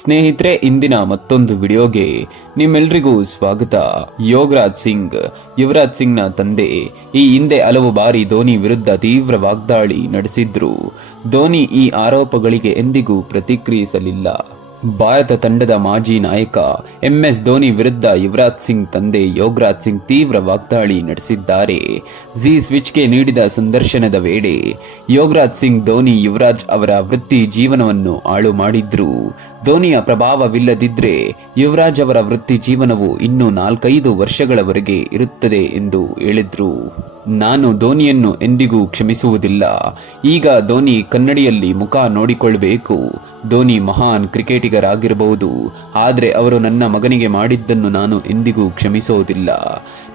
ಸ್ನೇಹಿತರೆ, ಇಂದಿನ ಮತ್ತೊಂದು ವಿಡಿಯೋಗೆ ನಿಮ್ಮೆಲ್ರಿಗೂ ಸ್ವಾಗತ. ಯೋಗರಾಜ್ ಸಿಂಗ್, ಯುವರಾಜ್ ಸಿಂಗ್ ನ ತಂದೆ, ಈ ಹಿಂದೆ ಹಲವು ಬಾರಿ ಧೋನಿ ವಿರುದ್ಧ ತೀವ್ರ ವಾಗ್ದಾಳಿ ನಡೆಸಿದ್ರು. ಧೋನಿ ಈ ಆರೋಪಗಳಿಗೆ ಎಂದಿಗೂ ಪ್ರತಿಕ್ರಿಯಿಸಲಿಲ್ಲ. ಭಾರತ ತಂಡದ ಮಾಜಿ ನಾಯಕ MS ಧೋನಿ ವಿರುದ್ಧ ಯುವರಾಜ್ ಸಿಂಗ್ ತಂದೆ ಯೋಗರಾಜ್ ಸಿಂಗ್ ತೀವ್ರ ವಾಗ್ದಾಳಿ ನಡೆಸಿದ್ದಾರೆ. ಜಿ ಸ್ವಿಚ್ಗೆ ನೀಡಿದ ಸಂದರ್ಶನದ ವೇಳೆ ಯೋಗರಾಜ್ ಸಿಂಗ್ ಧೋನಿ ಯುವರಾಜ್ ಅವರ ವೃತ್ತಿ ಜೀವನವನ್ನು ಹಾಳು ಮಾಡಿದ್ರು. ಧೋನಿಯ ಪ್ರಭಾವವಿಲ್ಲದಿದ್ರೆ ಯುವರಾಜ್ ಅವರ ವೃತ್ತಿ ಜೀವನವು ಇನ್ನೂ 4-5 ವರ್ಷಗಳವರೆಗೆ ಇರುತ್ತದೆ ಎಂದು ಹೇಳಿದ್ರು. ನಾನು ಧೋನಿಯನ್ನು ಎಂದಿಗೂ ಕ್ಷಮಿಸುವುದಿಲ್ಲ. ಈಗ ಧೋನಿ ಕನ್ನಡಿಯಲ್ಲಿ ಮುಖ ನೋಡಿಕೊಳ್ಳಬೇಕು. ಧೋನಿ ಮಹಾನ್ ಕ್ರಿಕೆಟಿಗರಾಗಿರಬಹುದು, ಆದರೆ ಅವರು ನನ್ನ ಮಗನಿಗೆ ಮಾಡಿದ್ದನ್ನು ನಾನು ಎಂದಿಗೂ ಕ್ಷಮಿಸುವುದಿಲ್ಲ.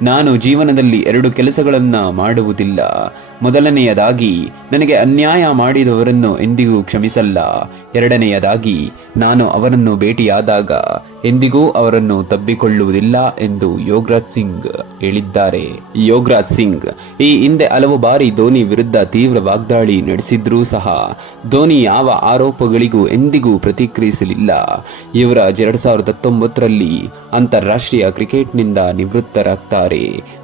ನಾನು ಜೀವನದಲ್ಲಿ 2 ಕೆಲಸಗಳನ್ನ ಮಾಡುವುದಿಲ್ಲ. ಮೊದಲನೆಯದಾಗಿ, ನನಗೆ ಅನ್ಯಾಯ ಮಾಡಿದವರನ್ನು ಎಂದಿಗೂ ಕ್ಷಮಿಸಲ್ಲ. ಎರಡನೆಯದಾಗಿ, ನಾನು ಅವರನ್ನು ಭೇಟಿಯಾದಾಗ ಎಂದಿಗೂ ಅವರನ್ನು ತಬ್ಬಿಕೊಳ್ಳುವುದಿಲ್ಲ ಎಂದು ಯೋಗರಾಜ್ ಸಿಂಗ್ ಹೇಳಿದ್ದಾರೆ. ಯೋಗರಾಜ್ ಸಿಂಗ್ ಈ ಹಿಂದೆ ಹಲವು ಬಾರಿ ಧೋನಿ ವಿರುದ್ಧ ತೀವ್ರ ವಾಗ್ದಾಳಿ ನಡೆಸಿದ್ರೂ ಸಹ ಧೋನಿ ಯಾವ ಆರೋಪಗಳಿಗೂ ಎಂದಿಗೂ ಪ್ರತಿಕ್ರಿಯಿಸಲಿಲ್ಲ. ಯುವರಾಜ್ 2019ರಲ್ಲಿ ಅಂತಾರಾಷ್ಟ್ರೀಯ ಕ್ರಿಕೆಟ್ನಿಂದ ನಿವೃತ್ತರಾಗ್ತಾರೆ.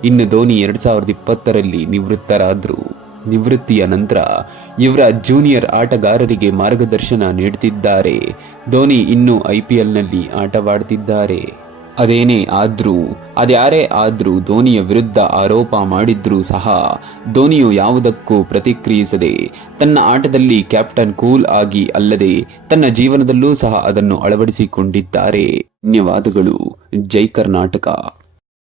ಇನ್ನು ಧೋನಿ 2020ರಲ್ಲಿ ನಿವೃತ್ತರಾದ್ರು. ನಿವೃತ್ತಿಯ ನಂತರ ಯುವರಾಜ್ ಜೂನಿಯರ್ ಆಟಗಾರರಿಗೆ ಮಾರ್ಗದರ್ಶನ ನೀಡುತ್ತಿದ್ದಾರೆ. ಧೋನಿ ಇನ್ನೂ IPLನಲ್ಲಿ ಆಟವಾಡುತ್ತಿದ್ದಾರೆ. ಅದ್ಯಾರೇ ಆದ್ರೂ ಧೋನಿಯ ವಿರುದ್ಧ ಆರೋಪ ಮಾಡಿದ್ರೂ ಸಹ ಧೋನಿಯು ಯಾವುದಕ್ಕೂ ಪ್ರತಿಕ್ರಿಯಿಸದೆ ತನ್ನ ಆಟದಲ್ಲಿ ಕ್ಯಾಪ್ಟನ್ ಕೂಲ್ ಆಗಿ ಅಲ್ಲದೆ ತನ್ನ ಜೀವನದಲ್ಲೂ ಸಹ ಅದನ್ನು ಅಳವಡಿಸಿಕೊಂಡಿದ್ದಾರೆ. ಧನ್ಯವಾದಗಳು. ಜೈ ಕರ್ನಾಟಕ.